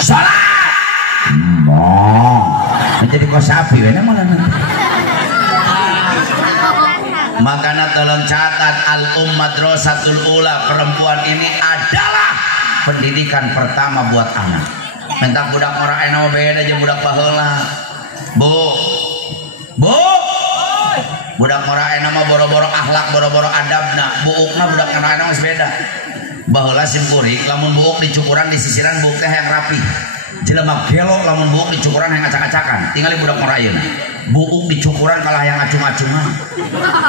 Salat. Menjadi kau sapi wena malah. Makanya tolong catat Al-Um Madrasatul Ula, perempuan ini adalah pendidikan pertama buat anak. Mentak budak orang eno beda aja budak baheula. Bu. Budak orang eno mah boro-boro akhlak, boro-boro adabna. Buukna budak orang eno geus beda. Baheula simkuring lamun buuk di cukuran di sisiran buuk teh yang rapi. Jelema gelo lamun buuk di cukuran yang acak-acakan. Tinggali budak orang ayeuna. Buuk di cukuran kalah yang acung-acungan,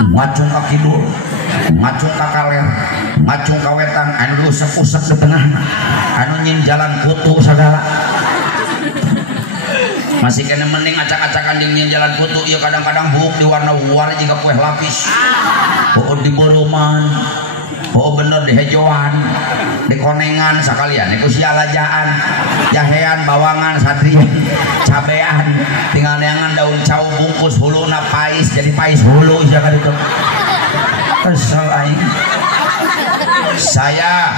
ngacung ka kidul, ngacung ka kaler, ngacung ka wetan, anu usap-usap di tengah, anu nyin jalan kutu segala. Masih kena mending acak-acakan nyin jalan kutu. Iya kadang-kadang buuk di warna-warni jika kue lapis, buuk di boroman, buuk bener di hejoan, di konengan sekalian, itu sialajaan, jahean, bawangan, satrian, cabean, tinggal neangan daun cau bungkus huluna pais jadi pais hulu jangan itu. Kesel aing. Saya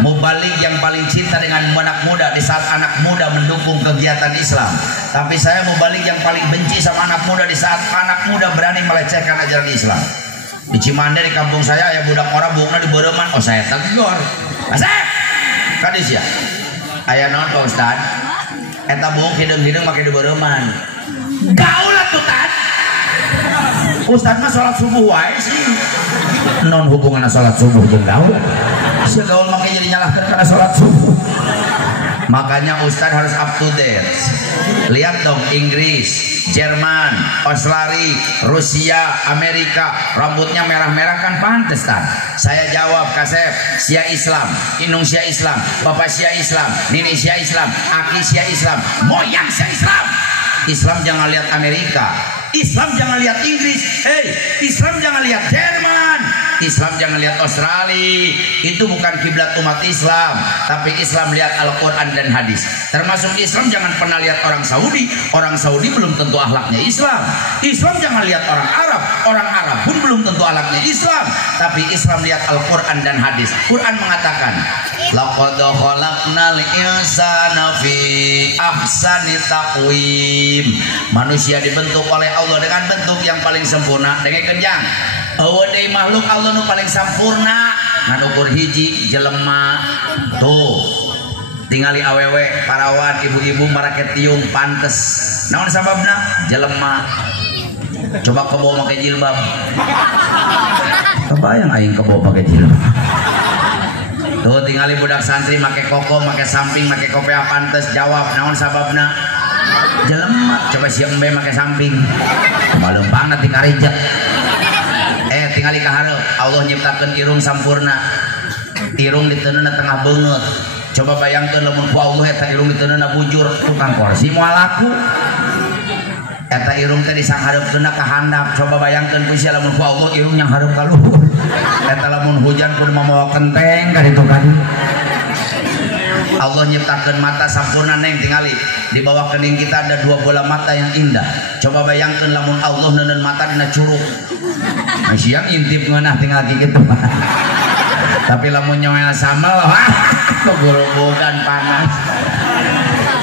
mubalik yang paling cinta dengan anak muda di saat anak muda mendukung kegiatan Islam. Tapi saya mubalik yang paling benci sama anak muda di saat anak muda berani melecehkan ajaran Islam. Di Cimande di kampung saya ya budak orang buukna di Bereman. Oh saya tegur. Asep. Kadis ya. Aya naon Pak Ustad? Eta buuk hidung-hidung make di Bereman. Gaulah tuh Tad. Ustad mah salat subuh wae sih. Non hubunganna salat subuh jeung gaul. Si gaul make jadi nyalahkeun kana salat subuh. Makanya Ustad harus up to date. Lihat dong Inggris, Jerman, Australia, Rusia, Amerika, rambutnya merah-merah kan pantes kan? Saya jawab Kasep, Sia Islam, Inung Sia Islam, Bapak Sia Islam, Nini Sia Islam, Aki Sia Islam, moyang Sia Islam. Islam jangan lihat Amerika, Islam jangan lihat Inggris, Islam jangan lihat Jerman, Islam jangan lihat Australia. Itu bukan kiblat umat Islam, tapi Islam lihat Al-Quran dan hadis. Termasuk Islam jangan pernah lihat orang Saudi. Orang Saudi belum tentu akhlaknya Islam. Islam jangan lihat orang Arab. Orang Arab pun belum tentu akhlaknya Islam. Tapi Islam lihat Al-Quran dan hadis. Quran mengatakan, laqad khalaqnal insana fi ahsani taqwim. Manusia dibentuk oleh Allah dengan bentuk yang paling sempurna. Dengan kenjang dari makhluk Allah nu paling sempurna ngan ukur hiji jelema tuh tingali awewe parawan ibu-ibu maraket tiung pantes naon sababna jelema coba kebo make jilbab kebayang aing kebo make jilbab tuh tingali budak santri make koko make samping make kopea pantes jawab naon sababna jelema coba si embe make samping baleumpangna ti karijek tinggali kahareup Allah nyiptakeun irung sampurna irung di teunana tengah beungeut coba bayangkeun lamun ku Allah eta irung di teunana bujur tukang kursi moal laku eta irung teh disanghareupeunna ka handap coba bayangkeun ku sia lamun ku Allah irung yang hareup ka luhur eta lamun hujan kudu mamawa kenteng ka ditu ka dieu Allah nyiptakeun mata sampurna neng tingali di bawah kening kita ada dua bola mata yang indah coba bayangkeun lamun Allah neuneun mata dina curug siang intip ngeunah tinggal gitu tapi lamun nyoel sambal gorobogan panas.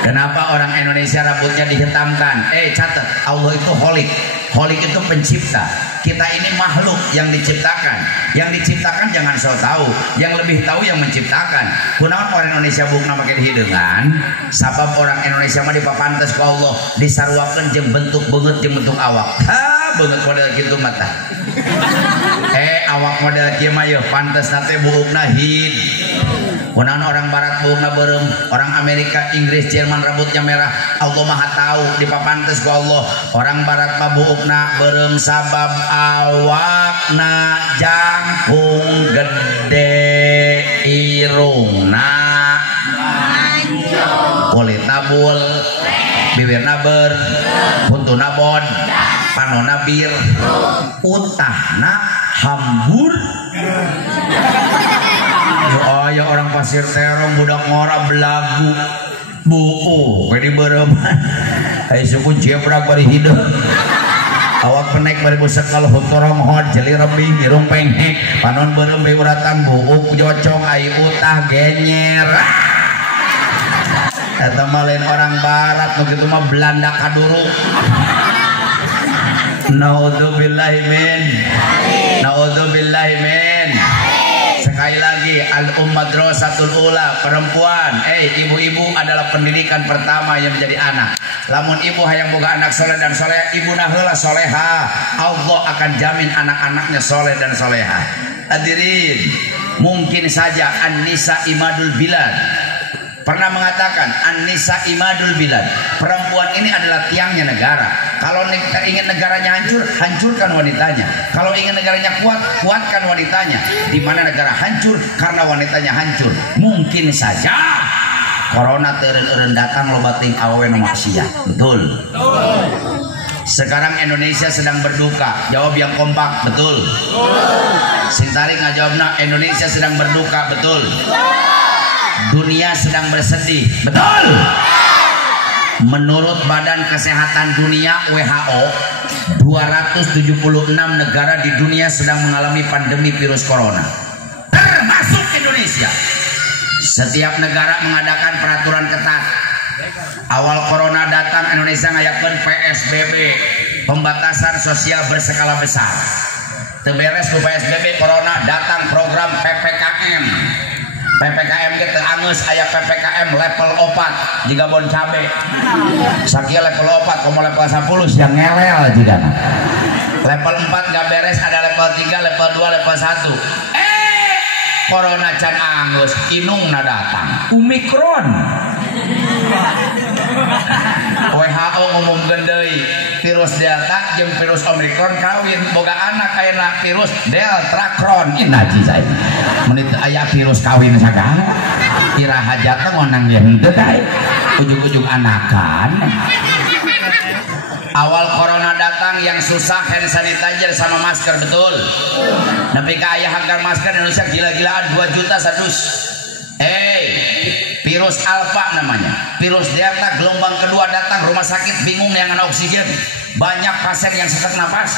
Kenapa orang Indonesia rambutnya dihitamkan? Catat, Allah itu holik. Holik itu pencipta. Kita ini makhluk yang diciptakan. Yang diciptakan jangan so tahu, yang lebih tahu yang menciptakan. Kunaon orang Indonesia bukna pakai hideungan sabab orang Indonesia mah dipapantes ku Allah disarwakeun jeung bentuk beungeut jeung bentuk awak. Beungeut model kitu mata. Awak model kieu mah yeuh pantes teh buukna hid. Kunaon orang barat buukna beureum, orang Amerika, Inggris, Jerman rambutnya merah. Allah Maha tahu dipapantes ku Allah. Orang barat mah buukna beureum sabab awakna jangkung gede irungna kulitna bul bibirna beur puntuna bod panona bir utahna hambur. Ya orang pasir terong budak ngora belagu buu kayak di bereman ayo suku jebrak bari hidup awak penek bari buset kalau hutorong hod jeli rembing irung penghek panon berembe uratan buuk jocong ayo utah genyer Eta mah lain orang barat, begitu mah Belanda kaduru. Naudzubillahi min. Naudzubillahi min. Sekali lagi, al-ummadrasatul ula, perempuan, ibu-ibu adalah pendidikan pertama yang menjadi anak. Lamun ibu hayang boga anak soleh dan soleh, ibu heula soleha, Allah akan jamin anak-anaknya soleh dan soleha. Hadirin, mungkin saja An-Nisa Imadul Bilad pernah mengatakan, An-Nisa Imadul Bilad, perempuan ini adalah tiangnya negara. Kalau ingin negaranya hancur, hancurkan wanitanya. Kalau ingin negaranya kuat, kuatkan wanitanya. Di mana negara hancur karena wanitanya hancur. Mungkin saja corona teureun datang loba ting awewe nu maksiat. Betul. Sekarang Indonesia sedang berduka. Jawab yang kompak. Betul. Sing tarik ngajawabna, Indonesia sedang berduka. Betul. Dunia sedang bersedih. Betul. Menurut Badan Kesehatan Dunia WHO, 276 negara di dunia sedang mengalami pandemi virus corona, termasuk Indonesia. Setiap negara mengadakan peraturan ketat. Awal corona datang, Indonesia ngayakeun PSBB, pembatasan sosial berskala besar. Teberes ku PSBB corona, datang program PPKM. PPKM kita angus aya PPKM level 4 jika bon cabe sakia level 4 komo level 10 yang ngelel juga level 4 gak beres, ada level 3 level 2 level 1 corona can angus inungna datang Omikron. WHO ngomongkeun deui virus Delta jeung virus Omikron kawin boga anak ayeuna virus Deltrakron inaji saya menit aya virus kawin sagala kira hajatna ngonang ye henteu teh ujug-ujug anakan. Awal corona datang yang susah hand sanitizer sama masker, betul. Tapi ka aya harga masker Indonesia gila-gilaan 2 juta sadus. Virus alfa namanya, virus delta gelombang kedua datang, rumah sakit bingung yang ada oksigen, banyak pasien yang sesak napas.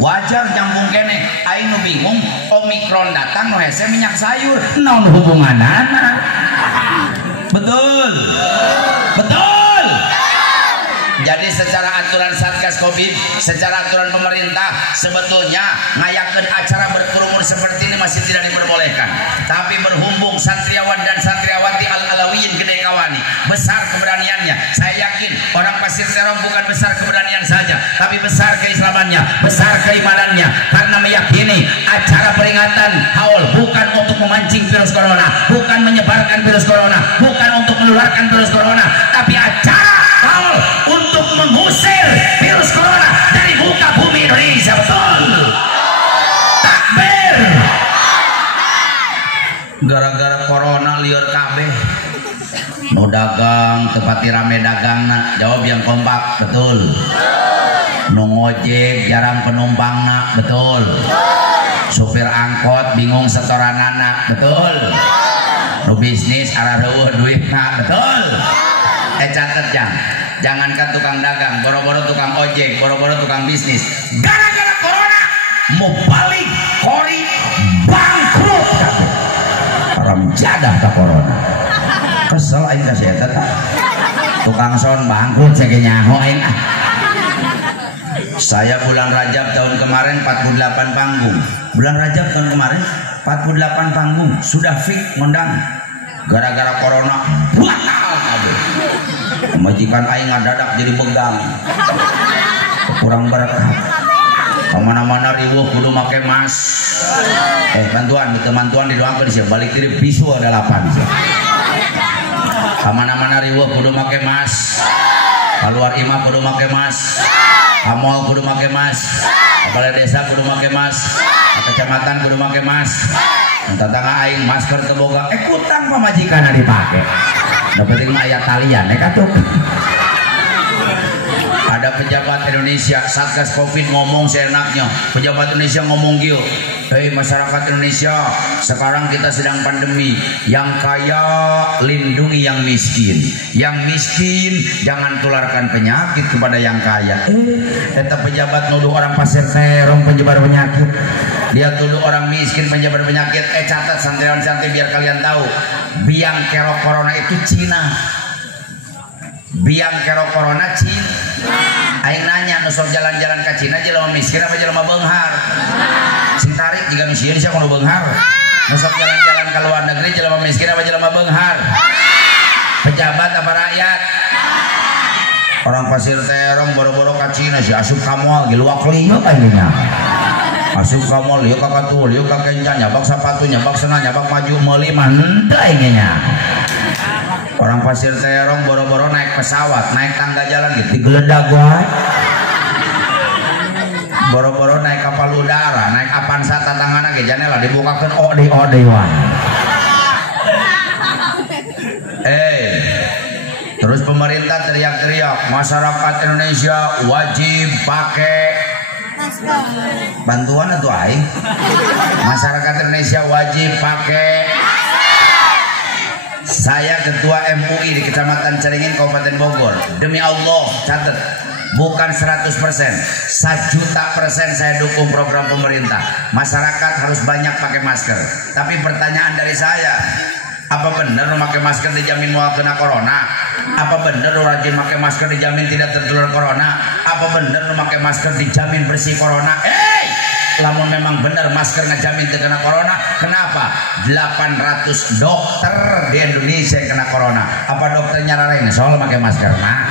Wajar nyambung kene, aing nu bingung, Omikron datang nu hese minyak sayur, naon hubunganana? Betul, betul. Jadi secara aturan Satgas Covid, secara aturan pemerintah, sebetulnya ngayakeun acara berkerumun seperti ini masih tidak diperbolehkan. Tapi berhubung santriawan dan santriawati Al-Alawiyin Gede Kawani besar keberaniannya, saya yakin orang Pasir Terong bukan besar keberanian saja, tapi besar keislamannya, besar keimanannya, karena meyakini acara peringatan haul bukan untuk memancing virus corona, bukan menyebarkan virus corona, bukan untuk menularkan virus corona, tapi acara haul untuk mengusir virus corona dari muka bumi Indonesia. Betul. Takbir. Gara-gara corona liur kabeh. Nu dagang tepati rame dagangna, jawab yang kompak. Betul. Nu ngojek jarang penumpangna. Betul. Supir angkot bingung setoranana. Betul. Nu bisnis arah reueuh duitna. Betul. Catet jangankan tukang dagang, boro-boro tukang ojek, boro-boro tukang bisnis, gara-gara corona mau balik kori bangkrut kabeh. Haram jadah tak corona. Kesel aing ka sia eta tukang son bangkrut sege nyaho aing ah. Saya bulan Rajab tahun kemarin 48 panggung. Bulan Rajab tahun kemarin 48 panggung sudah fix ngundang. Gara-gara corona batal kabeh. Majikan aing ngadadak jadi begang, kurang berkah. Kemana-mana riweuh kudu make mas. Bantuan itu mantuan didoakeun sih balik kiri bisu ada 8 sih. Kemana-mana riweuh kudu make mas. Keluar imah kudu make mas. Amol kudu make mas. Kepala desa kudu make mas. Kecamatan kudu make mas. Tetangga aing masker teboga kutang pamajikanna dipake. Nah penting ayat talian katuk. Ada pejabat Indonesia Satgas Covid ngomong seenaknya. Pejabat Indonesia ngomong gitu, hei masyarakat Indonesia, sekarang kita sedang pandemi. Yang kaya lindungi yang miskin, yang miskin jangan tularkan penyakit kepada yang kaya. Tetap pejabat nuduh orang Pasir Terong penyebar penyakit, dia tuduh orang miskin penyebar penyakit. Catat santriwan-santri biar kalian tahu, biang kerok corona itu Cina. biang kero corona cing aing nanya nusok jalan-jalan ka Cina jelema miskin apa jelema beunghar sing tarik jika miskin sia kudu beunghar nusok jalan-jalan ke luar negeri jelema miskin apa jelema beunghar pejabat apa rakyat orang Pasir Terong boro-boro ka Cina si asup ka moal ge luak lima kayaknya asup ka moal lieu ka katul lieu ka kencan nyabak sepatu nyabak senang nyabak maju meuli mah henteu aingnya orang Pasir Terong boro-boro naik pesawat naik tangga jalan gitu digeledag wae boro-boro naik kapal udara naik Avanza tantanganna ge janela dibukakeun ode wae terus pemerintah teriak-teriak masyarakat Indonesia wajib pakai masker bantuan atau aing masyarakat Indonesia wajib pakai saya ketua MUI di Kecamatan Caringin Kabupaten Bogor demi Allah catat bukan 100% 1.000.000% saya dukung program pemerintah masyarakat harus banyak pakai masker tapi pertanyaan dari saya apa benar memakai masker dijamin mau kena corona? Apa benar rajin pakai masker dijamin tidak tertular corona? Apa benar memakai masker dijamin bersih corona? Lamun memang benar masker ngejamin terkena corona, kenapa 800 dokter di Indonesia yang kena corona? Apa dokternya lain soal pakai masker? Nah,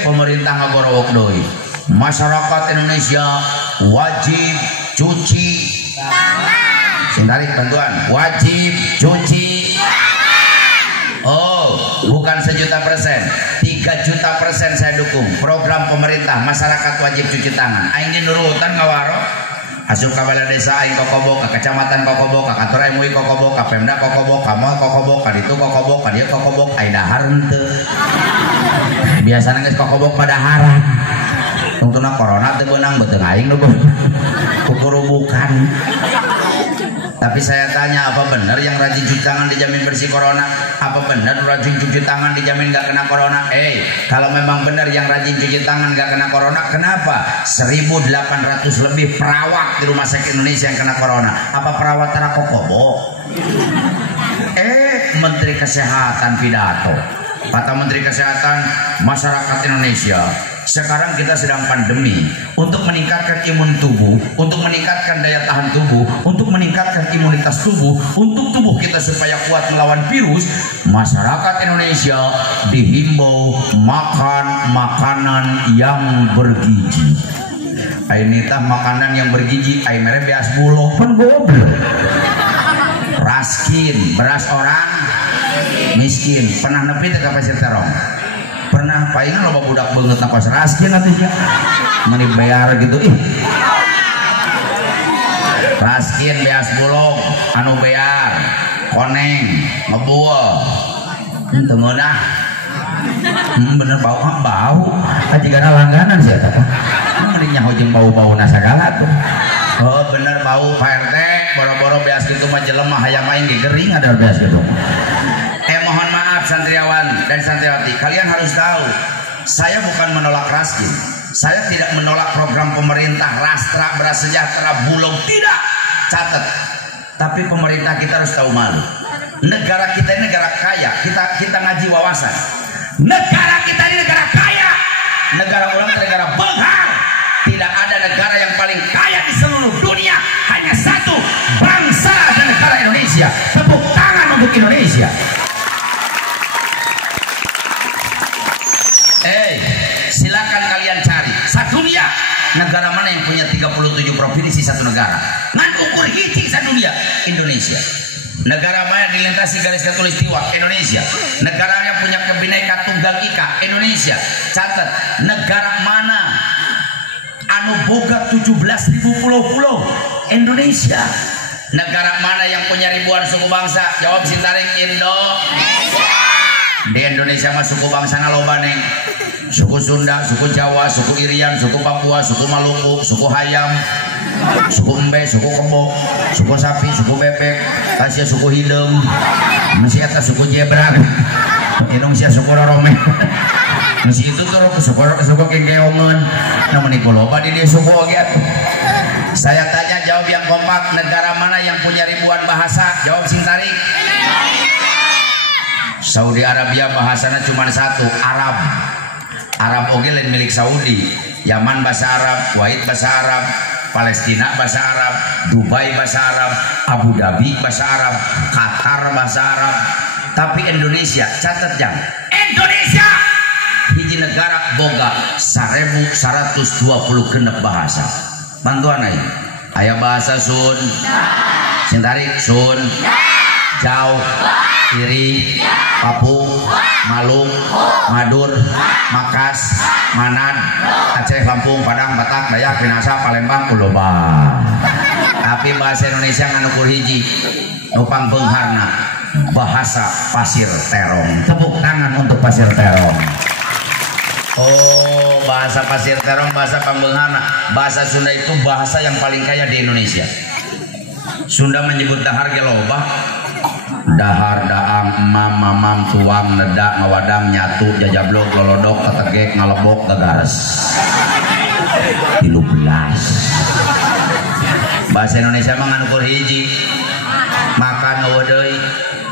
pemerintah ngagorowok doi. Masyarakat Indonesia wajib cuci tangan. Tarik bantuan wajib cuci bukan 1.000.000%, 3.000.000% saya dukung program pemerintah masyarakat wajib cuci tangan aing nurutan ngawaro asup ka balai desa aing kokobok ka kecamatan kokobok ka kantor MUI kokobok ka Pemda kokobok ka mall kokobok ka ditu kokobok ka dieu kokobok ai dahar henteu biasana geus kokobok pada haram tungtuna corona teu beunang beuteung aing nu kukurubukan. Tapi saya tanya apa benar yang rajin cuci tangan dijamin bersih corona? Apa benar rajin cuci tangan dijamin gak kena corona? Kalau memang benar yang rajin cuci tangan gak kena corona, kenapa 1.800 lebih perawat di rumah sakit Indonesia yang kena corona? Apa perawat Tarakokobo? Menteri Kesehatan pidato. Kata Menteri Kesehatan, masyarakat Indonesia sekarang kita sedang pandemi untuk meningkatkan imun tubuh, untuk meningkatkan daya tahan tubuh, untuk meningkatkan imunitas tubuh, untuk tubuh kita supaya kuat melawan virus. Masyarakat Indonesia dihimbau makan makanan yang bergizi. Ini tah makanan yang bergizi, air merah beas bulog pan goblok. Raskin, beras orang miskin. Pernah nepi teh ka Pasir Terong? Pernah palingan loba budak beungeut na kos raskin atuh nya. Meni bayar gitu raskin beas bulog anu bayar koneng ngebuel teu meunah bener bau ajigana langganan sia eta meni nyaho jeung bau-bauna sagala tuh. Bener bau Pak RT boro-boro beas kitu mah jelema hayang main di gering ada beas kitu. Mohon maaf santriawan dan santriwati, kalian harus tahu saya bukan menolak raskin, saya tidak menolak program pemerintah Rastra, Beras Sejahtera, Bulog, tidak, catat. Tapi pemerintah kita harus tahu malu. Negara kita ini negara kaya, kita ngaji wawasan. Negara kita ini negara kaya, negara orang negara benghar. Tidak ada negara yang paling kaya di seluruh dunia, hanya satu, bangsa dan negara Indonesia. Tepuk tangan untuk Indonesia. Silakan kalian cari sadunia negara mana yang punya 37 provinsi satu negara ngan ukur hiji sadunia Indonesia. Negara mana dilintasi garis khatulistiwa Indonesia. Negara yang punya Bhinneka Tunggal Ika Indonesia. Catat negara mana anu boga 17.000 pulau-pulau Indonesia. Negara mana yang punya ribuan suku bangsa? Jawab Sintarik. Indonesia. Di Indonesia mah suku bangsana loba neng. Suku Sunda, suku Jawa, suku Irian, suku Papua, suku Maluku, suku Hayam, suku Embe, suku Kebo, suku Sapi, suku Bebek, Asia suku Hidung, masih atas suku Jebrang, Indonesia suku Rorome, masih itu tuh suku Kengkeongan, namanya loba di dia suku oget. Saya tanya jawab yang kompak, negara mana yang punya ribuan bahasa? Jawab Sintarik. Saudi Arabia bahasana cuma satu, Arab. Arab oke lain milik Saudi. Yaman bahasa Arab, Kuwait bahasa Arab, Palestina bahasa Arab, Dubai bahasa Arab, Abu Dhabi bahasa Arab, Qatar bahasa Arab. Tapi Indonesia, catat jang, Indonesia hiji negara boga 1120 genep bahasa. Bantuan aja. Aya bahasa Sun, Sintarik Sun, Jaw, Kiri, Papua, Malung, Madur, Makas, Manad, Aceh, Lampung, Padang, Batak, Dayak, Pinasa, Palembang, Kuloba. Tapi bahasa Indonesia nganukur hiji, nupang pengharna, bahasa Pasir Terong. Tepuk tangan untuk Pasir Terong. Oh, bahasa Pasir Terong, bahasa pambenghana. Bahasa Sunda itu bahasa yang paling kaya di Indonesia. Sunda menyebut dahar ge loba. Dahar, daang, emam, mamam, tuang, nedak, ngawadang, nyatu, jajablok, lolodok, ketegek, ngalebok, gagares. 13. Bahasa Indonesia mah nganukur hiji. Makan eueuh,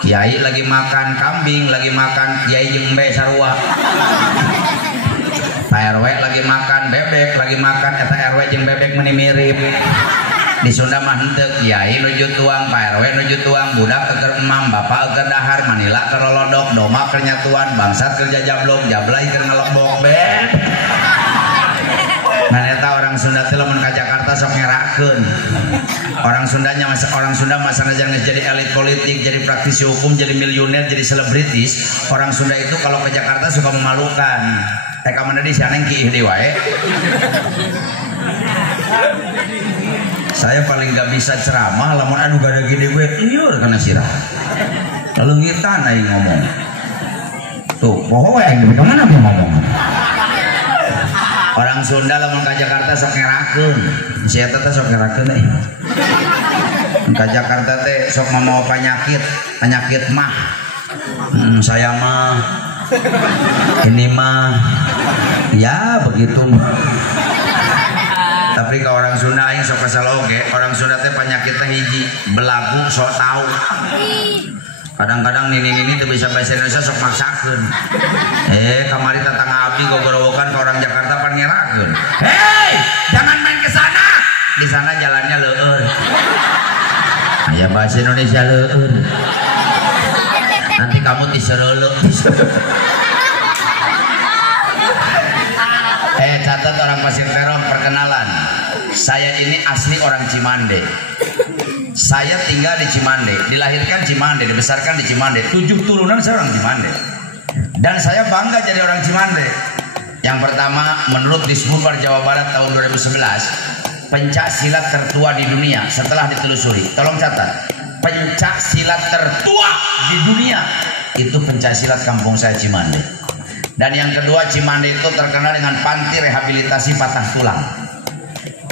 kiai lagi makan kambing, lagi makan kiai jeung embe sarua. Pak RW lagi makan bebek, lagi makan eta RW jeung bebek meni mirip. Di Sunda mah henteu, kiai nuju tuang, Pak RW nuju tuang, budak keur emam, bapak keur dahar, manila keur lolodok, doma keur nyatuan, bangsat keur jajablok, jablay keur ngalebok, beb. Nah eta orang Sunda teh lamun ka Jakarta sok ngerakeun. Orang Sunda masa jangan jadi elit politik, jadi praktisi hukum, jadi miliuner, jadi selebritis. Orang Sunda itu kalau ke Jakarta suka memalukan. Teka mana di sana yang kiih di wae. Saya paling gak bisa ceramah, lamun anu gada gede gue liur karena sirah. Lalu ngitan aing ngomong. Tuh, poho yang di mana mau ngomong. Orang Sunda lamun ka Jakarta sok ngerakeun. Sia teh sok ngerakeun euy. Ka Jakarta teh sok ngomong penyakit mah. Saya mah ini mah ya begitu. Tapi ke orang Sunda aing sok kasaloge, orang Sunda teh penyakitnya hiji, belagu sok tahu. Kadang-kadang nini tuh bisa bahasa Indonesia sok maksakeun. Kamari tatangga abdi gogorowokan ke orang Jakarta pan ngerakeun. Hei, jangan main ke sana. Di sana jalannya leueur. Aya bahasa Indonesia leueur. Nanti kamu disereuleuh. Catat orang Pasir Terong, perkenalan. Saya ini asli orang Cimande. Saya tinggal di Cimande, dilahirkan Cimande, dibesarkan di Cimande. 7 turunan saya orang Cimande. Dan saya bangga jadi orang Cimande. Yang pertama, menurut Disbudpar Jawa Barat tahun 2011, pencak silat tertua di dunia setelah ditelusuri. Tolong catat, pencak silat tertua di dunia itu pencak silat kampung saya Cimande. Dan yang kedua, Cimande itu terkenal dengan panti rehabilitasi patah tulang.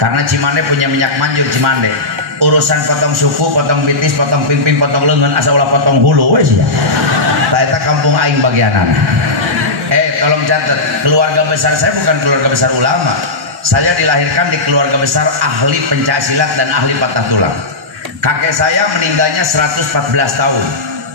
Karena Cimande punya minyak manjur Cimande. Urusan potong suku, potong bitis, potong pingping, potong lengan, asa ulah potong hulu wes ya. Eta kampung aing bagianan. Tolong catat, keluarga besar saya bukan keluarga besar ulama. Saya dilahirkan di keluarga besar ahli pencaksilat dan ahli patah tulang. Kakek saya meninggalnya 114 tahun.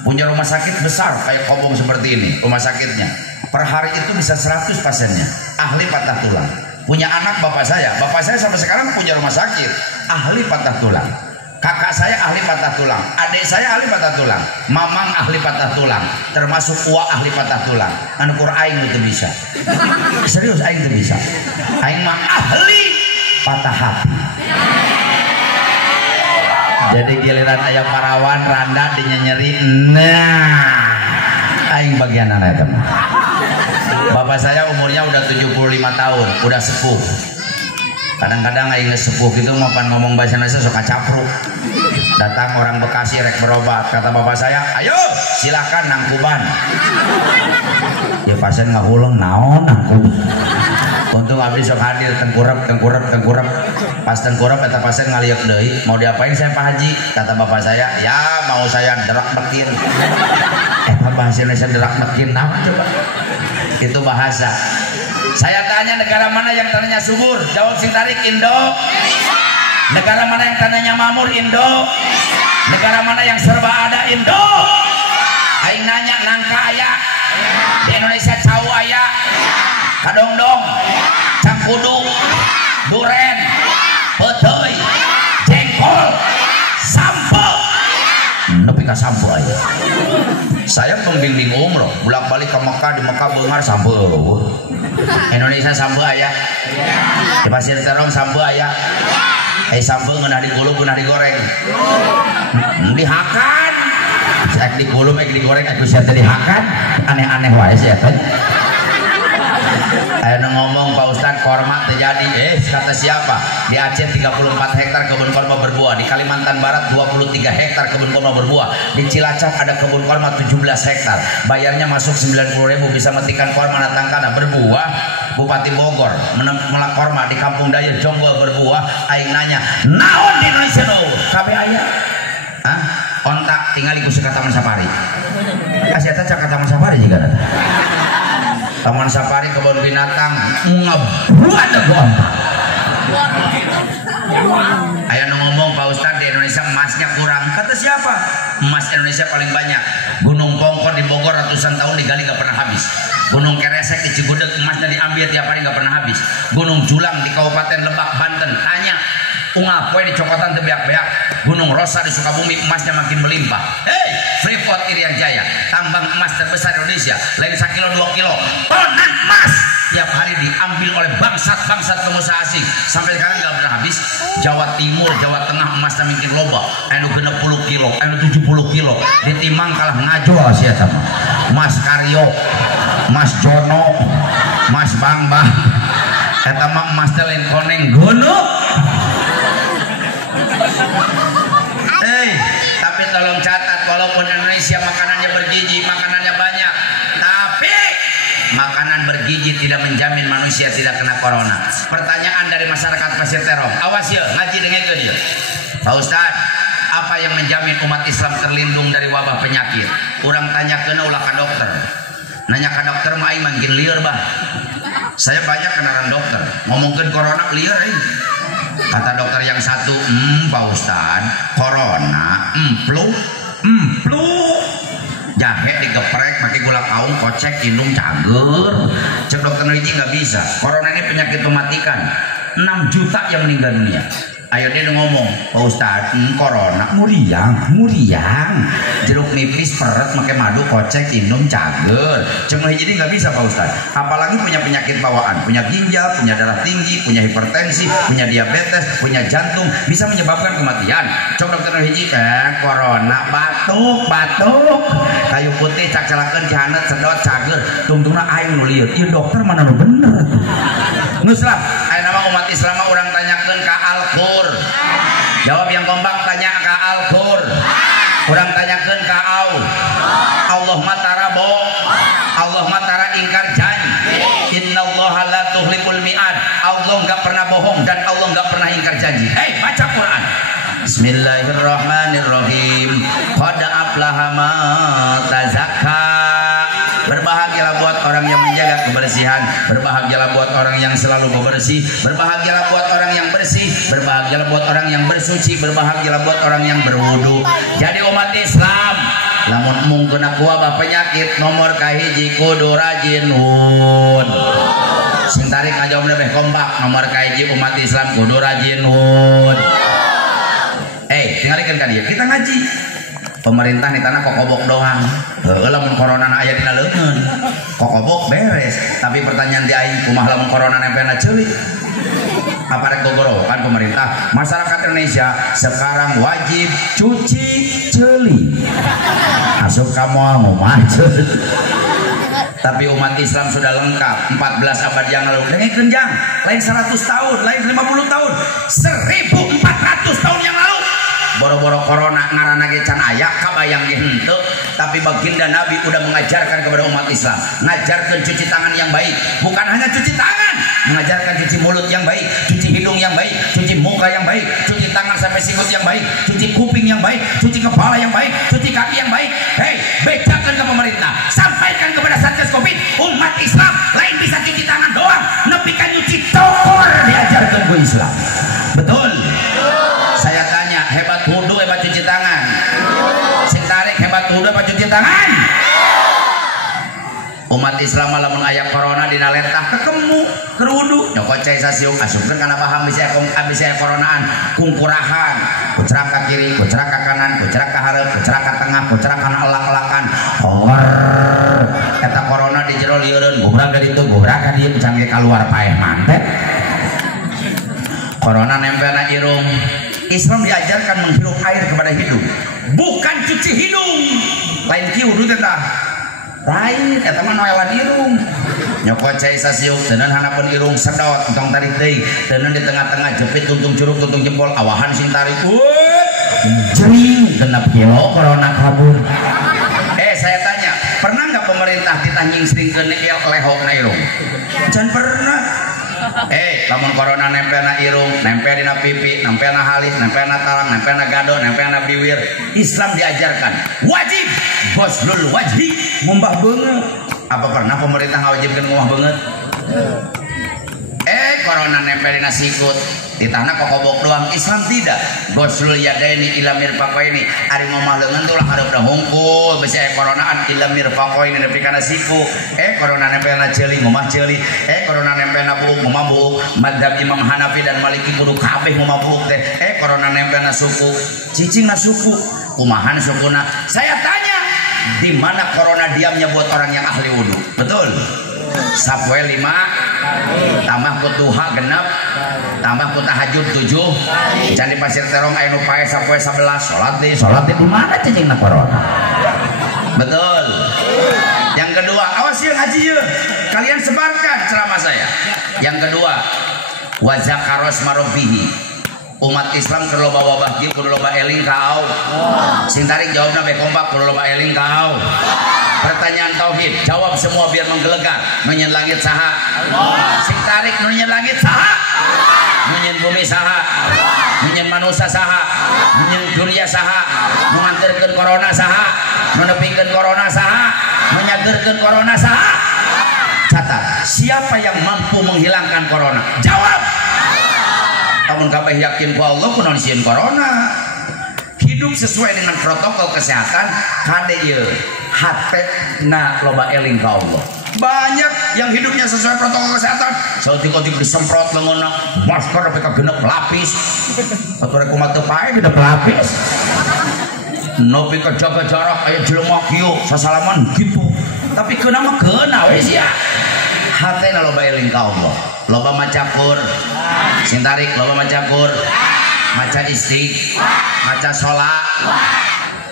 Punya rumah sakit besar kayak kobong seperti ini rumah sakitnya. Per hari itu bisa 100 pasiennya, ahli patah tulang. Punya anak bapak saya sampai sekarang punya rumah sakit, ahli patah tulang. Kakak saya ahli patah tulang, adik saya ahli patah tulang, mamang ahli patah tulang, termasuk uak ahli patah tulang. Anu kur aing itu bisa. Serius aing itu bisa. Aing mah ahli patah hati. Jadi giliran ayam parawan randa dinyeri, aing bagian anak teman. Bapak saya umurnya udah 75 tahun, udah sepuh. Kadang-kadang aing sepuh gitu mapan ngomong bahasa Indonesia suka capruk. Datang orang Bekasi rek berobat, kata bapak saya, ayo silakan nangkuban. Ya pasien ngahuleng naon nangkub. Untung abdi sok hadir tengkurap. Pas tengkurap eta pasien ngaliuk deui, mau diapain saya Pak Haji? Kata bapak saya, ya mau saya derak mekin. Eta bahasa Indonesia derak mekin naon coba? Itu bahasa. Saya tanya negara mana yang tanahnya subur? Jawab sing tarik Indo. Negara mana yang tanahnya makmur? Indo. Negara mana yang serba ada? Indo. Aing nanya nangka aya di Indonesia, cau aya, kadongdong, cangkudu, duren, peteuy, jengkol, sampo, nepi ka sampo aya. Saya pembimbing umroh bolak-balik ke Mekah, di Mekah beungar sampo. Indonesia sampo aya, di Pasir Terong sampo aya. Sampo ngeunah digulung ngeunah digoreng, dihakan. Saya digulung digoreng aku sia teh dihakan, aneh-aneh wae sia teh. Ayo ngomong Pak Ustadz korma terjadi kata siapa? Di Aceh 34 hektar kebun korma berbuah, di Kalimantan Barat 23 hektar kebun korma berbuah, di Cilacap ada kebun korma 17 hektar, bayarnya masuk 90.000 bisa metikan korma natangkana berbuah. Bupati Bogor melak korma di Kampung Daya Jonggol berbuah, aing nanya naon di Indonesia kabeh aya ontak tinggal di kusuk Taman Safari kasih eta cak Taman Safari juga ada Taman Safari kebun binatang ngebuat ontak. Ayo ngomong Pak Ustadz di Indonesia emasnya kurang, kata siapa? Emas Indonesia paling banyak. Gunung Pongkor di Bogor ratusan tahun digali gak pernah habis. Gunung Keresek di Cigudeg emasnya diambil tiap hari gak pernah habis. Gunung Julang di Kabupaten Lebak Banten, tanya ungap di Cokotan tebeak-beak. Gunung Rosa di Sukabumi emasnya makin melimpah. Freeport Irian Jaya, tambang emas terbesar Indonesia, lain 1 kilo 2 kilo tonan emas tiap hari diambil oleh bangsat-bangsat pengusaha asing, sampai sekarang nggak pernah habis. Jawa Timur, Jawa Tengah emasnya makin loba, anu 60 kilo, anu 70 kilo, ditimang kalah ngajual sih sama Mas Karyo, Mas Jono, Mas Bambang, eta mah emas teh lain koneng gunung. Tapi tolong catat, walaupun Indonesia makanannya bergizi, makanannya banyak, tapi makanan bergizi tidak menjamin manusia tidak kena corona. Pertanyaan dari masyarakat Pasir Terong, awas ya, ngaji dengekeun ya. Pak Ustad, apa yang menjamin umat Islam terlindung dari wabah penyakit? Urang tanyakeun ulah ka dokter. Nanya ka dokter mah aing makin lieur bah. Saya banyak kenalan dokter, ngomongkeun corona lieur Kata dokter yang satu, Pak Ustad, corona, flu, jahe digeprek pakai gula kaung, kocek, indung, cager. Cek dokter Niji nggak bisa. Corona ini penyakit mematikan. 6 juta yang meninggal dunia. Ayo dia ngomong, Pak Ustad, corona, muriang, jeruk nipis, peret, pakai madu, kocek, indung, cager. Cek Niji nggak bisa Pak Ustad. Apalagi punya penyakit bawaan, punya ginjal, punya darah tinggi, punya hipertensi, punya diabetes, punya jantung, bisa menyebabkan kematian. Cek dokter Niji, corona, batuk, kayu putih, cak calakan, jahanat, sedot, cager, tungtungna aing nuliut. Iya dokter mana nu bener? Nuslah, ayo nama umat Islam orang tanyakan ke Al-Qur. Jawab yang kompak, tanya ke Al-Qur. Orang tanyakan ke Allah matarabo, Allah matara ingkar janji. Innallaha la tuhlikul mi'ad. Allah nggak pernah bohong dan Allah nggak pernah ingkar janji. Baca Quran. Bismillahirrahmanirrahim. Qad aflaha man tazakka. Berbahagialah buat orang yang menjaga kebersihan, berbahagialah buat orang yang selalu bersih, berbahagialah buat orang yang bersih, berbahagialah buat orang yang bersuci, berbahagialah buat orang yang berwudu. Jadi umat Islam, lamun mungkin aku wabah penyakit nomor kahiji kudu rajin nun. Sing tarik ngajawab lebih kompak, nomor kahiji umat Islam kudu rajin nun. Tinggalkan kan dia, kita ngaji. Pemerintah di tanah kokobok doang. Lamun corona aya dina leungeun. Kokobok beres, tapi pertanyaan di aing kumaha lamun corona nempelna ceulik? Apa rek gogorokan pemerintah? Masyarakat Indonesia sekarang wajib cuci ceuli. Asup kamu ngomah. Tapi umat Islam sudah lengkap 14 abad yang lalu. Dengekeun jang, lain 100 tahun, lain 50 tahun, 1400 tahun yang lalu. Boro-boro corona ngaranna ge can aya kabayang ge henteu, tapi baginda Nabi udah mengajarkan kepada umat Islam, ngajarkan cuci tangan yang baik, bukan hanya cuci tangan, mengajarkan cuci mulut yang baik, cuci hidung yang baik, cuci muka yang baik, cuci tangan sampai sikut yang baik, cuci kuping yang baik, cuci kepala yang baik, cuci kaki yang baik. Becakan ke pemerintah, sampaikan kepada Satgas Covid, umat Islam lain bisa cuci tangan doang, nepi ka nyuci cor diajarkan ku Islam. Betul? Saya tanya, hebat wudu hebat cuci tangan? Sing tarik hebat wudu hebat cuci tangan? Umat Islam lamun aya corona dina lentah kekemu kerudu nyokot cai sasiuk asupkeun kana paham bisa coronaan kungkurahan kucerak ka kiri kucerak ka kanan kucerak ka hareup kucerak ka tengah kucerak kana elak-elakan eta corona di jero lieureun gubrak ka ditu gubrak ka dieu can ge kaluar paeh mantet corona nempelna irung. Islam diajarkan menghirup air kepada hidup bukan cuci hidung lain kieu teh tah lain eta mah noelan irung nyokot cai sasiuk teuneun hanapeun irung sedot tong tarik deui teuneun di tengah-tengah jepit tuntung curug tuntung jempol awahan sing tarik jering genep kilo corona kabur. Saya tanya pernah nggak pemerintah ditanjing sering leho na irung? Jangan pernah. Lamun corona nempel na irung, nempel dina pipi, nempel na halis, nempel na talang, nempel na gado, nempel na biwir. Islam diajarkan wajib ghuslul wajhi, ngumbah beungeut. Apa pernah pemerintah ngawajibkeun ngumbah beungeut? Corona nempel dina sikut, di tanah kokobok doang. Islam tidak. Ghuslul yadaini ila mirfaqaini. Ari ngomah leungeun tuh lah hareup da hungkul, bisi coronaan ila mirfaqaini nepi kana siku. Corona nempel na ceuli ngomah ceuli. Corona nempel na buuk ngomah buuk. Madzhab Imam Hanafi dan Maliki kudu kabeh ngomah buuk teh. Corona nempel na suku, cicing na suku. Kumahan sukuna? Saya tanya, di mana corona diamnya buat orang yang ahli wudu? Betul. Sapoe 5 tambah ku duha 6 tambah ku tahajud 7 can di Pasir Terong aya nu pae sapoe 11 salat di di mana cicingna corona. Betul. Yang kedua, awas ya ngaji ya, kalian sebarkan ceramah saya. Yang kedua, wa zakaros marofihi. Umat Islam kudu loba wabah kieu kudu loba eling ka Allah. Sing tarik jawabna bae kompak kudu loba eling ka Allah. Pertanyaan tauhid, jawab semua biar menggelegar. Nunyen langit saha? Allah. Sing tarik nunyen langit saha? Nunyen bumi saha? Nunyen manusia saha? Nunyen dunia saha? Nunganterkeun corona saha? Nunepikeun corona saha? Nunyageurkeun corona saha? Catat, siapa yang mampu menghilangkan corona? Jawab. Namun kabeh yakin ku Allah kunaon sieun corona. Hidup sesuai dengan protokol kesehatan kade ieu hatena loba eling ka Allah. Banyak yang hidupnya sesuai protokol kesehatan, saeutik-utik disemprot leungeunna, masker sampai ka genep lapis. Atuh kumaha teu pae genep lapis. Nepi ka jaga jarak aya jelema kieu sasalaman kitu. Tapi keuna mah keuna we sia. Hatena loba eling ka Allah. Loba maca Qur. Sing tarik loba maca Qur. Maca istighfar, maca sholat.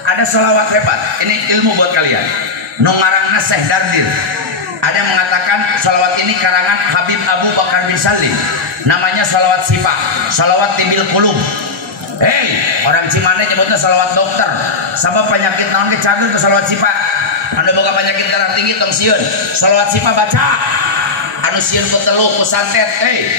Ada sholawat hebat. Ini ilmu buat kalian. Nu ngaranna Syekh Dardir. Ada yang mengatakan sholawat ini karangan Habib Abu Bakar bin Salim. Namanya sholawat sifat, sholawat tibil qulub. Orang Cimane nyebutnya sholawat dokter. Sabab penyakit naon ke cager ke sholawat sifat. Anda boga penyakit darah tinggi tong sieun. Sholawat sifat baca. Anu sieun ku teluh ku santet,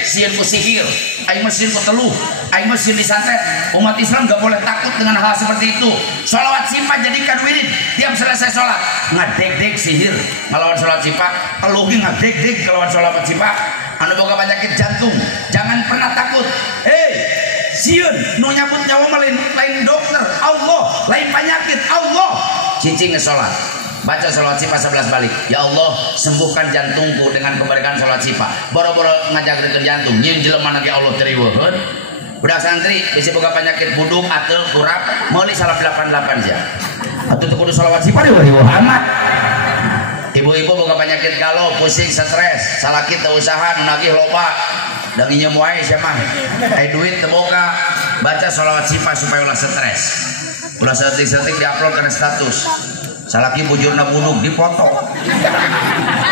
sieun ku sihir, aing mah sieun ku teluh, aing mah sieun disantet. Umat Islam gak boleh takut dengan hal seperti itu. Sholawat sifat jadikan wirid. Tiap selesai sholat ngadeg-deg sihir melawan sholawat sifat, teluh ge ngadeg-deg melawan sholawat sifat. Anu boga penyakit jantung, jangan pernah takut. Sieun nu nyabut nyawa mah lain dokter, Allah, lain penyakit, Allah. Cicing sholat. Baca sholawat sifat 11 balik. Ya Allah, sembuhkan jantungku dengan keberkahan sholawat sifat. Boro-boro ngajageurkeun jantung, nyeun jelema ge Allah teriweuheun. Budak santri bisi boga penyakit buduk, ateul, kurap, meuli 88 sia. Atuh teu kudu sholawat sifat riweuh amat. Ibu-ibu boga penyakit galau, pusing, stres, salaki teu usaha, nu nagih loba. Da nginjem wae sia mah. Aya duit teu boga, baca sholawat sifat supaya ulah stres. Ulah setik-setik diupload kana status. Salaki bujurna buduk dipoto,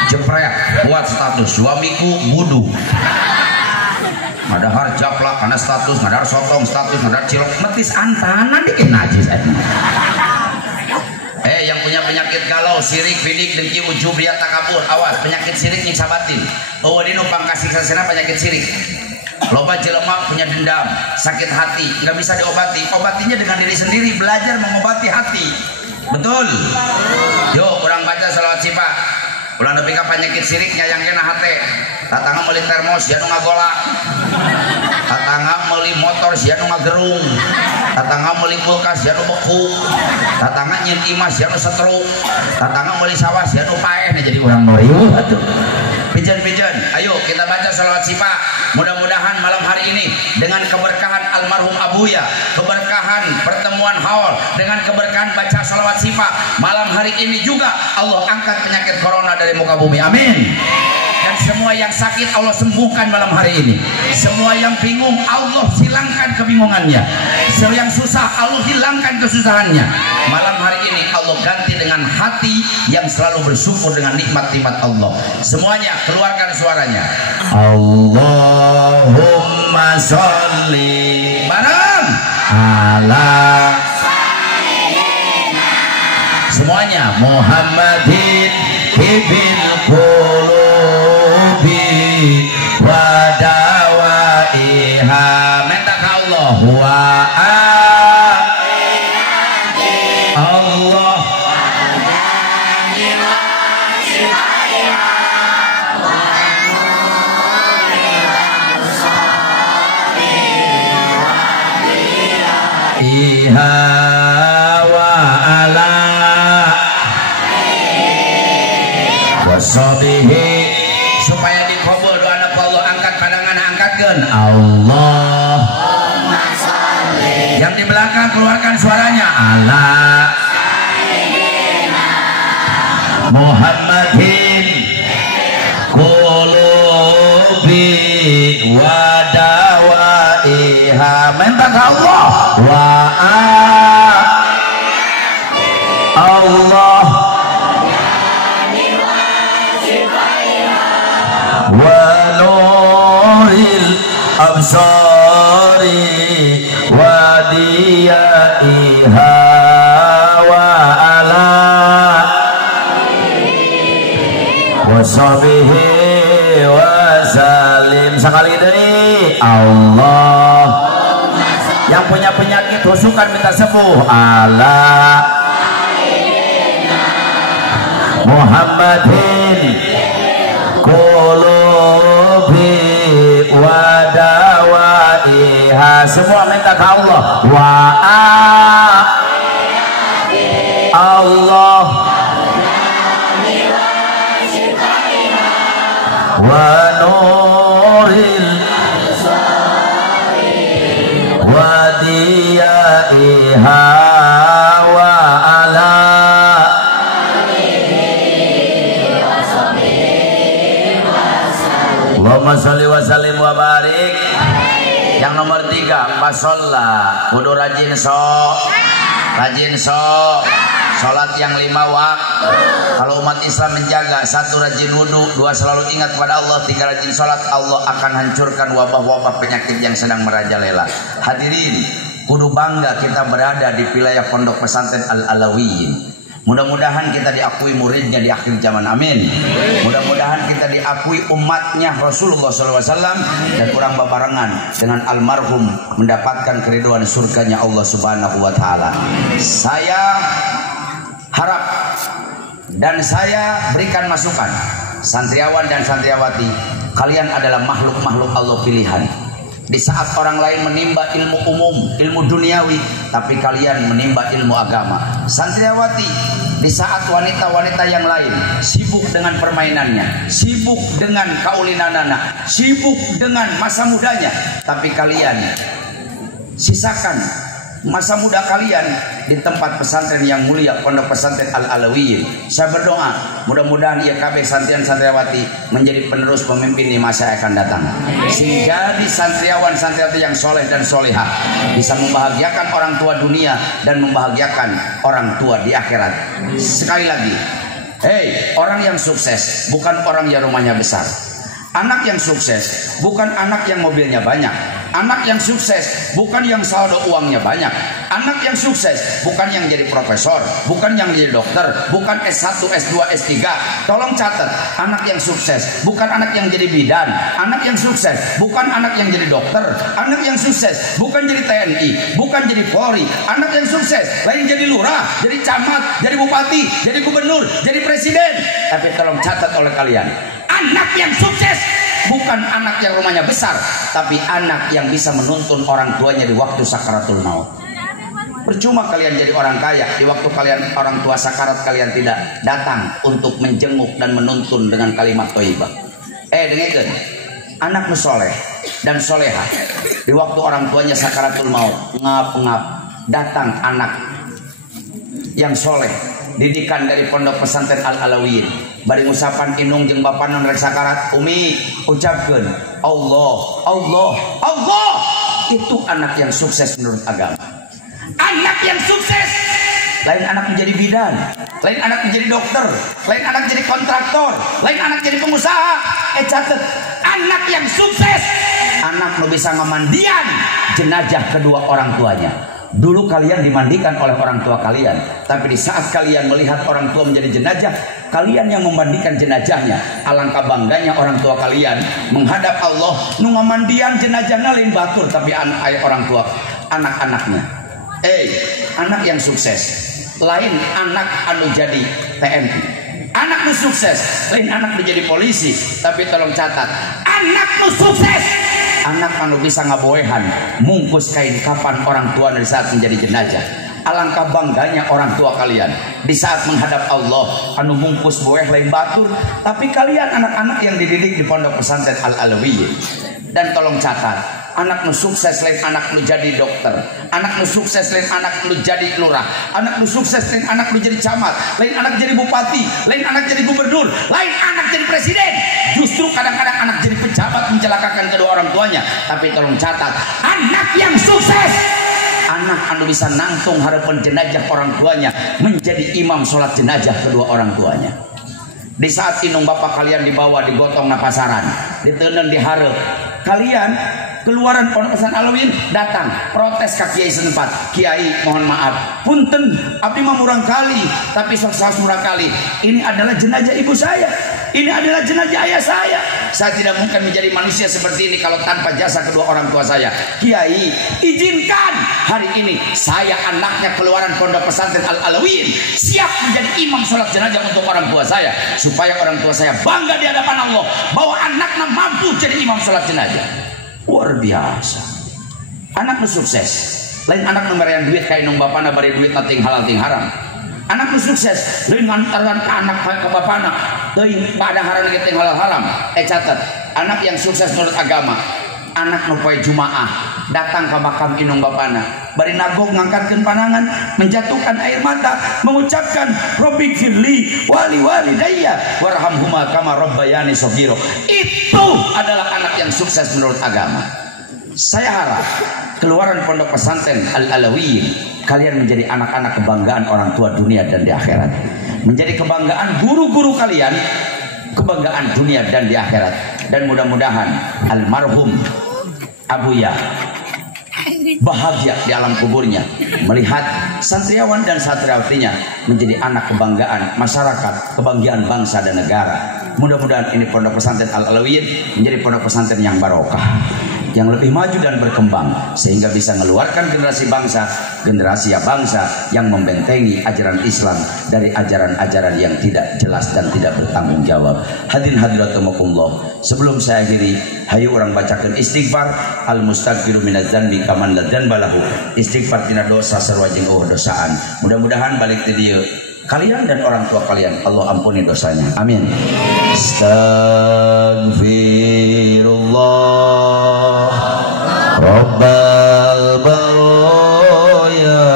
jepret buat status suamiku buduk. Ngadahar japlak karena status, ngadahar sotong status, ngadahar cilok metis antanan dikit najis. Yang punya penyakit galau, sirik, bidik, dengki, ujub, riya, takabur, awas penyakit sirik nyiksa batin. Di numpang kasih sasena penyakit sirik. Loba jelema punya dendam, sakit hati, nggak bisa diobati. Obatinya dengan diri sendiri, belajar mengobati hati. Betul. Yuk kurang baca sholawat sifat. Ulah nepi ka penyakit sirik nyayang kena hate. Tatangga meuli termos sia nu ngagola. Tatangga meuli motor sia nu ngagerung. Tatangga meuli kulkas ya nu beku, tatangga nyeun imas ya nu setruk, tatangga meuli sawas ya nu paeh jadi urang meriuh atuh. Pijen-pijen, ayo kita baca salawat sifa. Mudah-mudahan malam hari ini dengan keberkahan almarhum Abuya, keberkahan pertemuan haul, dengan keberkahan baca salawat sifa, malam hari ini juga Allah angkat penyakit corona dari muka bumi. Amin. Dan semua yang sakit Allah sembuhkan malam hari ini. Semua yang bingung Allah hilangkan kebingungannya. Semua yang susah Allah hilangkan kesusahannya. Malam hari ini Allah ganti dengan hati yang selalu bersyukur dengan nikmat-nikmat Allah. Semuanya keluarkan suaranya. Allahumma sholli bareng ala semuanya Muhammadin ibil qulubi wa dawaiha. Minta ke Allah wa Allah iha wa ala wasabihi supaya dikabul doa Allah. Angkat pandangan, angkatkan Allah. Yang di belakang keluarkan suaranya ala Muhammadin qulubi wa dawaiha. Minta ke Allah wa Allah wa nuril absari wa diyaiha wa ala wa sahbihi wa salim. Sekali dari Allah. Yang punya penyakit husukan minta sembuh ala Muhammadin qulubi wa dawaiha. Semua minta ke Allah wa Allah wa nuril wa diyaiha wa ala Allahumma sholli wa sallim wa barik. Yang nomor 3 pasolla kudu rajin sholat yang 5 waktu. Kalau umat Islam menjaga 1 rajin wudu, 2 selalu ingat pada Allah, 3 rajin sholat, Allah akan hancurkan wabah-wabah penyakit yang sedang merajalela. Hadirin, kudu bangga kita berada di wilayah pondok pesantren Al-Alawiyin. Mudah-mudahan kita diakui muridnya di akhir zaman. Amin. Mudah-mudahan kita diakui umatnya Rasulullah SAW dan kurang babarengan dengan almarhum mendapatkan keriduan surganya Allah Subhanahu wa Ta'ala. Saya harap dan saya berikan masukan, santriawan dan santriawati, kalian adalah makhluk-makhluk Allah pilihan. Di saat orang lain menimba ilmu umum, ilmu duniawi, tapi kalian menimba ilmu agama. Santriawati, di saat wanita-wanita yang lain sibuk dengan permainannya, sibuk dengan kaulinanana, sibuk dengan masa mudanya, tapi kalian sisakan masa muda kalian di tempat pesantren yang mulia, pondok pesantren Al-Alawiyin. Saya berdoa mudah-mudahan IKB santriwan santriawati menjadi penerus pemimpin di masa yang akan datang, sehingga di santriawan santriawati yang soleh dan solehah bisa membahagiakan orang tua dunia dan membahagiakan orang tua di akhirat. Sekali lagi, hei, orang yang sukses bukan orang yang rumahnya besar. Anak yang sukses bukan anak yang mobilnya banyak. Anak yang sukses bukan yang saldo uangnya banyak. Anak yang sukses bukan yang jadi profesor, bukan yang jadi dokter, bukan S1, S2, S3. Tolong catat, anak yang sukses bukan anak yang jadi bidan. Anak yang sukses bukan anak yang jadi dokter. Anak yang sukses bukan jadi TNI, bukan jadi Polri. Anak yang sukses lain jadi lurah, jadi camat, jadi bupati, jadi gubernur, jadi presiden. Tapi tolong catat oleh kalian, anak yang sukses bukan anak yang rumahnya besar, tapi anak yang bisa menuntun orang tuanya di waktu sakaratul maut. Percuma kalian jadi orang kaya di waktu kalian orang tua sakarat kalian tidak datang untuk menjenguk dan menuntun dengan kalimat thayyibah. Dengarkan, anak soleh dan soleha di waktu orang tuanya sakaratul maut ngap-ngap datang anak yang soleh didikan dari pondok pesantren Al-Alawiyin bari usapan inung jeung bapanon rek sakarat umi ucapkeun Allah Allah Allah. Itu anak yang sukses menurut agama. Anak yang sukses lain anak menjadi bidan, lain anak menjadi dokter, lain anak jadi kontraktor, lain anak jadi pengusaha. Catet, anak yang sukses anak nu bisa ngamandian jenazah kedua orang tuanya. Dulu kalian dimandikan oleh orang tua kalian, tapi di saat kalian melihat orang tua menjadi jenazah, kalian yang memandikan jenazahnya. Alangkah bangganya orang tua kalian menghadap Allah nu ngamandian jenazahnya lain batur, tapi anak orang tua anak-anaknya. Anak yang sukses lain anak anu jadi TNI. Anak nu sukses lain anak nu jadi polisi. Tapi tolong catat, anak nu sukses anak anu bisa ngaboehan mungkus kain kapan orang tua di saat menjadi jenazah. Alangkah bangganya orang tua kalian di saat menghadap Allah anu mungkus boeh lain batur, tapi kalian anak-anak yang dididik di pondok pesantren Al-Alawiyin. Dan tolong catat, anak nu sukses lain anak nu jadi dokter, anak nu sukses lain anak nu jadi lurah, anak nu sukses lain anak nu jadi camat, lain anak jadi bupati, lain anak jadi gubernur, lain anak jadi presiden. Justru kadang-kadang anak jadi pejabat mencelakakan kedua orang tuanya. Tapi tolong catat, anak yang sukses anak anu bisa nangtung harapan jenazah orang tuanya menjadi imam sholat jenazah kedua orang tuanya. Di saat inung bapak kalian dibawa digotong na pasaran, diteuneuh dihareup, kalian keluaran pondok pesantren Alawiyin datang protes ka kiai setempat. Kiai mohon maaf, punten abdi mah murang kali, tapi sok murang kali. Ini adalah jenazah ibu saya, ini adalah jenazah ayah saya. Saya tidak mungkin menjadi manusia seperti ini kalau tanpa jasa kedua orang tua saya. Kiai, izinkan hari ini saya anaknya keluaran pondok pesantren Al-Alawiyin siap menjadi imam sholat jenazah untuk orang tua saya, supaya orang tua saya bangga di hadapan Allah bahwa anaknya mampu jadi imam sholat jenazah. Luar biasa. Anak nu sukses lain anak nu merean duit kain nung bapana bari duit ting halal ting haram. Anak nu sukses lain ngantaran ke anak ke bapana teuing pada haram ting halal haram. Catat, anak yang sukses menurut agama anak nu poe Jumaah datang ke makam inung bapana bari nagog ngangkatkeun panangan, menjatuhkan air mata, mengucapkan Robbi firli wali walidayya warhamhuma kama rabbayani shaghira. Itu adalah anak yang sukses menurut agama. Saya harap keluaran pondok pesantren Al-Alawiyin kalian menjadi anak-anak kebanggaan orang tua dunia dan di akhirat, menjadi kebanggaan guru-guru kalian, kebanggaan dunia dan di akhirat. Dan mudah-mudahan almarhum Abuya bahagia di alam kuburnya melihat santriawan dan santriwatinya menjadi anak kebanggaan masyarakat, kebanggaan bangsa dan negara. Mudah-mudahan ini pondok pesantren Al-Alawiyin menjadi pondok pesantren yang barokah, yang lebih maju dan berkembang, sehingga bisa mengeluarkan generasi bangsa yang membentengi ajaran Islam dari ajaran-ajaran yang tidak jelas dan tidak bertanggung jawab. Hadirin hadirat rahimakumullah, sebelum saya akhiri, hayu orang bacakan istighfar. Al mustaghfiru minadz dzanbi kaman la dzanba lahu. Istighfar tina dosa sarua jeung dosaan. Mudah-mudahan balik ke dieu kalian dan orang tua kalian Allah ampuni dosanya. Amin. Astaghfirullah Rabbal baraya,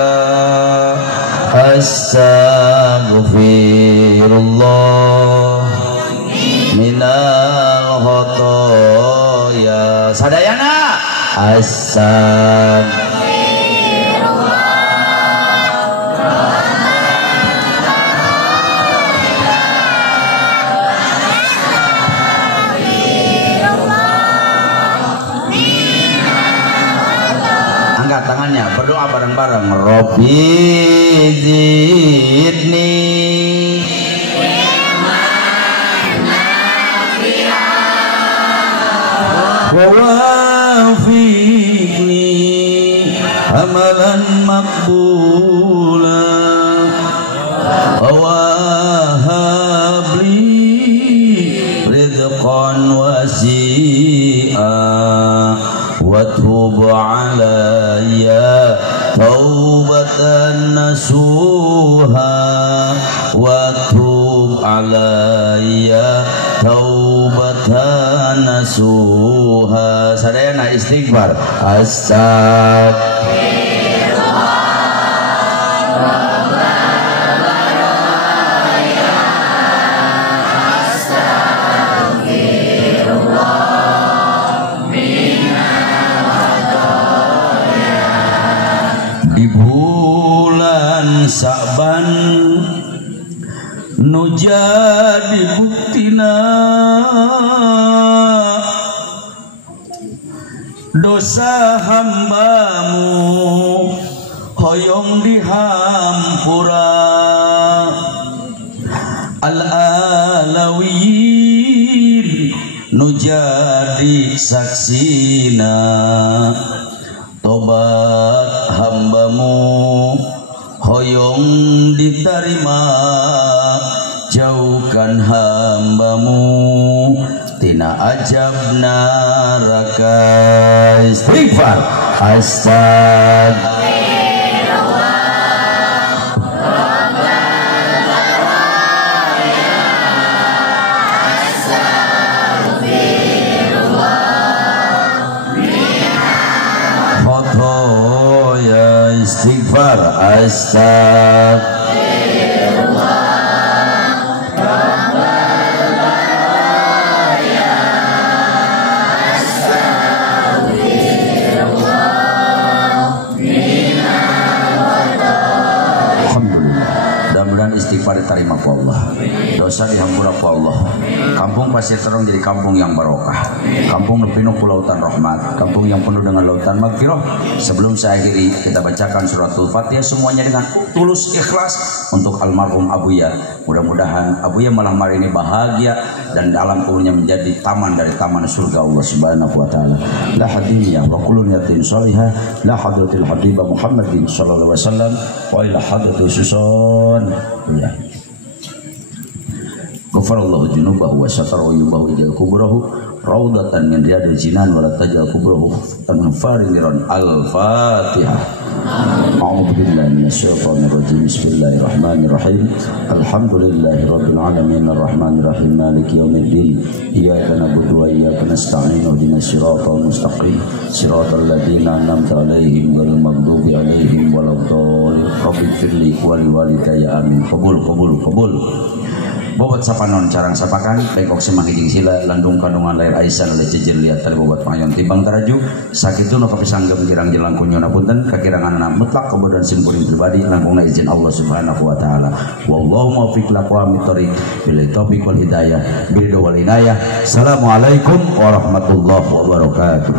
astaghfirullah minal khotoya. Sadayana tangannya, berdoa bareng-bareng. Robbi zidni wa wafiqni amalan maqbula wa habli rizqan wasi'a wa tub alayya taubatan istighfar. Di bulan Sa'ban nu jadi buktina dosa hambamu hoyong dihampura al-alawiyin nu jadi saksina tobat hambamu hoyong diterima jauhkan hambamu tina ajab neraka. Istighfar. Istighfar. Istighfar diterima ku Allah, dosa dihampura ku Allah. Kampung Pasir Terong jadi kampung yang barokah, kampung penuh lautan rahmat, kampung yang penuh dengan lautan magfirah. Sebelum saya akhiri, kita bacakan suratul Fatihah semuanya dengan tulus ikhlas untuk almarhum Abuya. Mudah-mudahan Abuya malam hari ini bahagia dan dalam kuburnya menjadi taman dari taman surga Allah Subhanahu wa taala. La hadiniyah wa kullu niyatin salihah la hadratil habibah Muhammadin sallallahu alaihi wasallam wa ila hadratil susun. Ya. Ghafarallahu junubahu wa satara wa yubahu ijal kubrahu raudatan min riyadil jinan wa la tajal kubrahu anfariran. Al-Fatihah. A'udzu billahi minasyaitonir rajim. Bismillahirrahmanirrahim. Alhamdulillahi rabbil alamin arrahmanir rahim maliki yaumiddin. Iyyaka na'budu wa iyyaka nasta'in ihdinas siratal mustaqim siratal ladzina an'amta 'alaihim ghairil maghdubi 'alaihim waladdallin. Rabbighfirli wa liwalidayya amin. Qabul. Bobot sapanon carang sapakan pekok semangijing sila landung kandungan lair Aisyah oleh jejer liat tali bobot pangayon timbang taraju sakitu no kapisanggem kirang jelang kunyona punten kakirangan anak mutlak kemudian simpurin pribadi langkungna izin Allah Subhanahu wa taala. Wallahu muwaffiq laqwamit thoriq bil taufiq wal hidayah bil wal inayah. Assalamualaikum warahmatullahi wabarakatuh.